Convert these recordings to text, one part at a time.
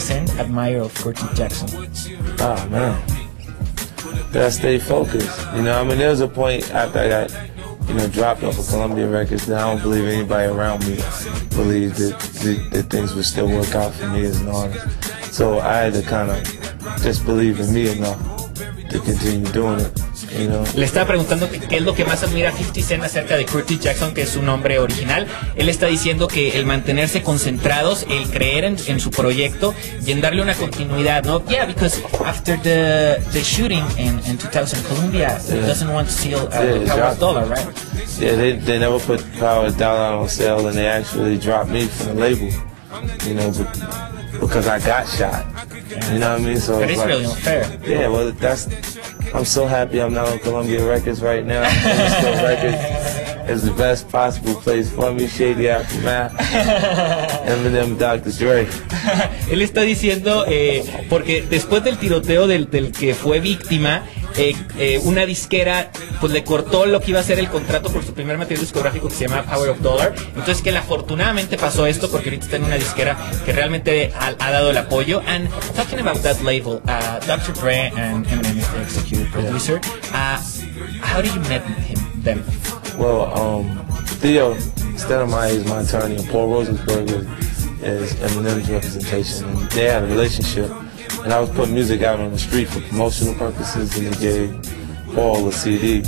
Cent admirer of Curtis Jackson? Oh man, gotta stay focused. You know, I mean, there was a point after I got, dropped off of Columbia Records that I don't believe anybody around me believed that things would still work out for me as an artist. So I had to kind of just believe in me enough to continue doing it. Le estaba preguntando qué es lo que más admira 50 Cent acerca de Curtis Jackson, que es su nombre original. Él está diciendo que el mantenerse concentrados, el creer en su proyecto y en darle una continuidad, ¿no? Yeah, because after the shooting in 2000, Columbia doesn't want to sell Power of Dollar, right? Yeah, they never put Power of Dollar on sale, and they actually dropped me from the label, because I got shot. You know what I mean? So but it's really unfair. Yeah, well, I'm so happy I'm not on Columbia Records right now. Columbia Records is the best possible place for me. Shady Aftermath, Eminem, Dr. Dre. Él está diciendo, porque después del tiroteo del que fue víctima, una disquera pues le cortó lo que iba a ser el contrato por su primer material discográfico, que se llama Power of Dollar. Entonces que él afortunadamente pasó esto, porque ahorita está en una disquera que realmente ha dado el apoyo. And talking about that label, Dr. Dre and Eminem is the executive producer. How did you met them? Well, Theo Stedemeyer is my attorney, and Paul Rosensberg is Eminem's representation, and they had a relationship. And I was putting music out on the street for promotional purposes, and they gave Paul a CD.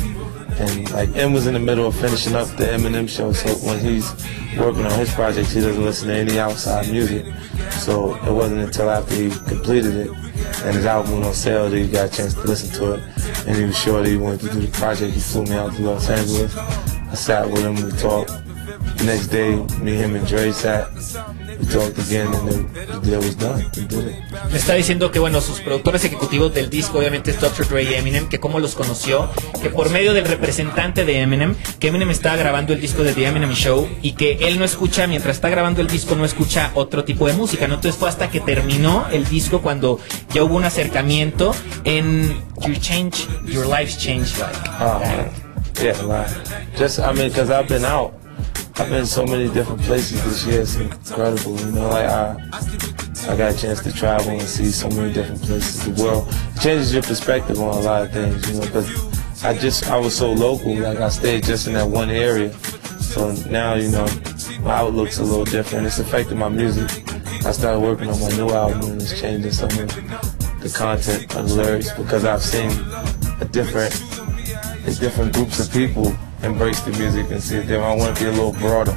And like M was in the middle of finishing up the Eminem show, so when he's working on his projects, he doesn't listen to any outside music. So it wasn't until after he completed it and his album went on sale that he got a chance to listen to it. And he was sure that he wanted to do the project. He flew me out to Los Angeles. I sat with him, we talked. The next day, me, him, and Dre sat. We talked again, and the deal was done. We did it. Le está diciendo que, bueno, sus productores ejecutivos del disco obviamente es Dr. Dre y Eminem, que cómo los conoció, que por medio del representante de Eminem, que Eminem estaba grabando el disco de The Eminem Show y que él no escucha, mientras está grabando el disco, no escucha otro tipo de música, ¿no? Entonces fue hasta que terminó el disco cuando ya hubo un acercamiento en your life's changed like that. Yeah, a lot. Just, I mean, because I've been out. I've been so many different places this year. It's incredible, like I got a chance to travel and see so many different places of the world. It changes your perspective on a lot of things, because I was so local, like I stayed just in that one area. So now, my outlook's a little different. It's affected my music. I started working on my new album, and it's changing some of the content of the lyrics, because I've seen different groups of people embrace the music and see if they might want to be a little broader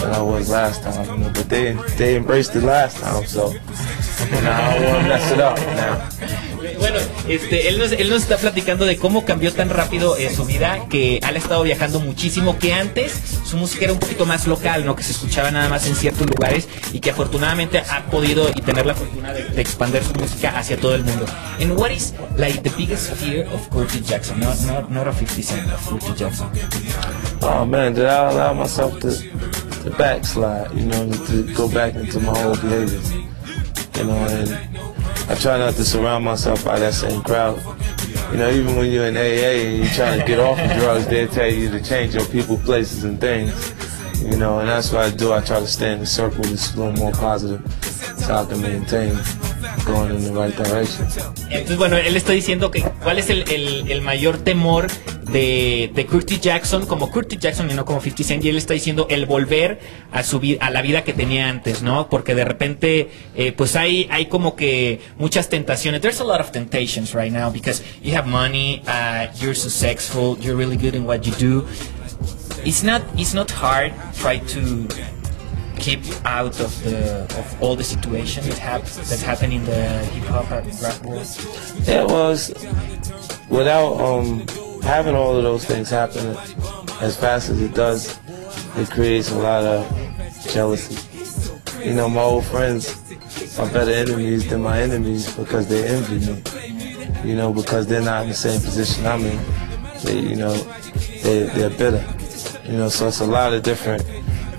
than I was last time, but they embraced it last time, so I don't want to mess it up now. Bueno, él nos está platicando de cómo cambió tan rápido su vida, que él ha estado viajando muchísimo, que antes su música era un poquito más local, ¿no? Que se escuchaba nada más en ciertos lugares, y que afortunadamente ha podido y tener la fortuna de expandir su música hacia todo el mundo. And what is like the biggest fear of Curtis Jackson? Not of 50 Cent, of Curtis Jackson. Oh man, did I allow myself to backslide, to go back into my old behaviors, and I try not to surround myself by that same crowd. Even when you're in AA and you're trying to get off of drugs, they tell you to change your people, places, and things. And that's what I do. I try to stay in the circle that's a little more positive, so I can maintain going in the right direction. Entonces, bueno, él está diciendo que cuál es el mayor temor de Curtis Jackson, como Curtis Jackson y no como 50 Cent, y él está diciendo el volver a la vida que tenía antes, ¿no? Porque de repente, pues hay como que muchas tentaciones. There's a lot of temptations right now because you have money, you're successful, you're really good in what you do. It's not hard try to keep out of all the situation that's happening in the hip hop and rap world. Yeah, well, without having all of those things happen as fast as it does, it creates a lot of jealousy. My old friends are better enemies than my enemies because they envy me. Because they're not in the same position I'm in. They're bitter. So it's a lot of different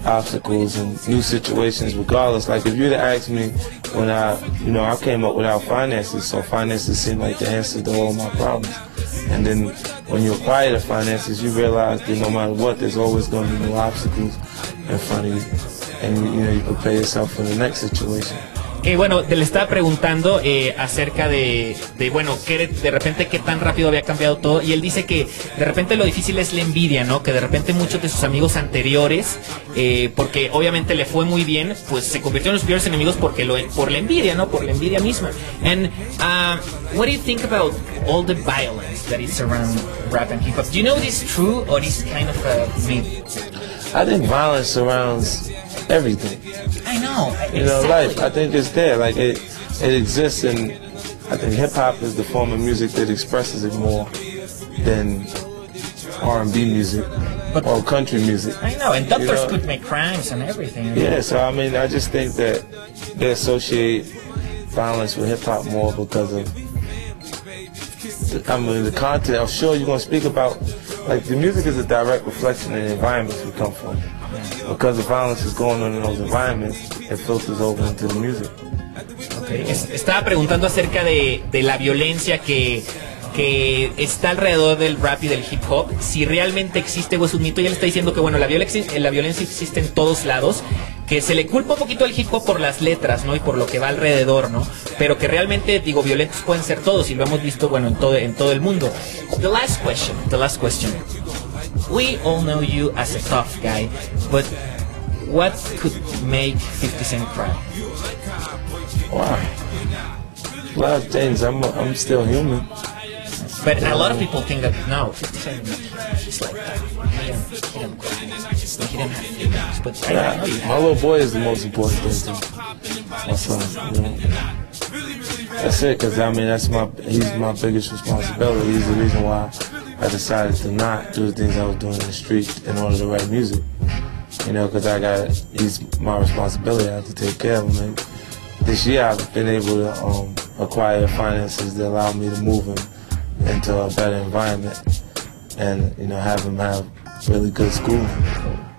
obstacles and new situations regardless. Like if you'd have asked me when I came up without finances, so finances seemed like the answer to all my problems. And then when you acquire the finances, you realize that no matter what, there's always going to be new obstacles in front of you. And you prepare yourself for the next situation. Que bueno, le estaba preguntando acerca bueno, que de repente qué tan rápido había cambiado todo, y él dice que de repente lo difícil es la envidia, ¿no? Que de repente muchos de sus amigos anteriores, porque obviamente le fue muy bien, pues se convirtieron en los peores enemigos por la envidia, ¿no? Por la envidia misma. And what do you think about all the violence that is around rap and hip hop? Do you know this is true or is kind of a myth? I think violence surrounds everything. I know. You know, life. I think it's there. Like it exists, and I think hip hop is the form of music that expresses it more than R&B music or country music. I know, and doctors could make crimes and everything. Yeah, so I mean, I just think that they associate violence with hip hop more because of, the content. I'm sure you're gonna speak about, like, the music is a direct reflection of the environments we come from. Because the violence is going on in those environments, it filters over into the music. Okay. Estaba preguntando acerca de la violencia que está alrededor del rap y del hip hop, si realmente existe o es un mito. Y él está diciendo que bueno, la violencia existe en todos lados, que se le culpa un poquito al hip hop por las letras, ¿no? Y por lo que va alrededor, ¿no? Pero que realmente, digo, violentos pueden ser todos, y lo hemos visto, bueno, en todo el mundo. The last question. We all know you as a tough guy, but what could make 50 Cent cry? Wow. A lot of things. I'm still human. But a lot of people think that no, 50 Cent, he's like that. He didn't have feelings. But I know you my little boy is the most important thing to me. My son, you know. That's it, because I mean, he's my biggest responsibility. He's the reason why I decided to not do the things I was doing in the street in order to write music. You know, because he's my responsibility. I have to take care of him. And this year I've been able to acquire finances that allow me to move him into a better environment and, you know, have him have really good school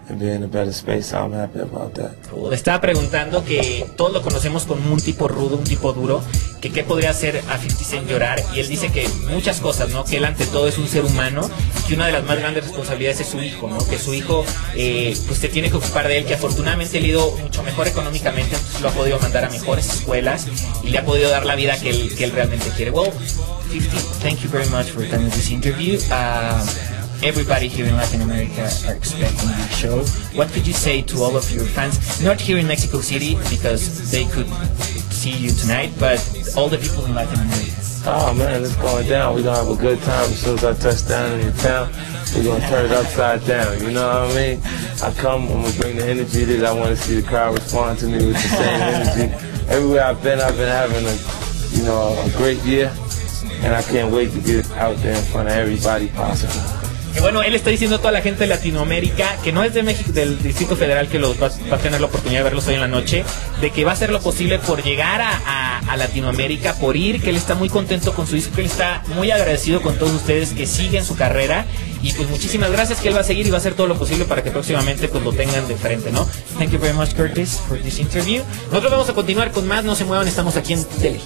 and be in a better space. So I'm happy about that. Le estaba preguntando que todos lo conocemos como un tipo rudo, un tipo duro, que qué podría hacer a 50 Cent llorar, y él dice que muchas cosas, ¿no? Que él ante todo es un ser humano, y que una de las más grandes responsabilidades es su hijo, ¿no? Que su hijo pues se tiene que ocupar de él, que afortunadamente le ha ido mucho mejor económicamente, entonces lo ha podido mandar a mejores escuelas y le ha podido dar la vida que él realmente quiere. Well, 50, thank you very much for coming to this interview. Everybody here in Latin America are expecting your show. What could you say to all of your fans, not here in Mexico City because they could see you tonight, but all the people in Latin America? Oh man, it's going down. We're gonna have a good time. As soon as I touch down in your town, we're gonna turn it upside down. You know what I mean? I'm gonna bring the energy that I want to see the crowd respond to me with the same energy. Everywhere I've been having a great year, and I can't wait to get out there in front of everybody possible. Que bueno, él está diciendo a toda la gente de Latinoamérica, que no es de México, del Distrito Federal, que va a tener la oportunidad de verlos hoy en la noche, de que va a hacer lo posible por llegar a Latinoamérica, por ir, que él está muy contento con su disco, que él está muy agradecido con todos ustedes que siguen su carrera, y pues muchísimas gracias, que él va a seguir y va a hacer todo lo posible para que próximamente pues lo tengan de frente, ¿no? Thank you very much, Curtis, for this interview. Nosotros vamos a continuar con más, no se muevan, estamos aquí en Tele.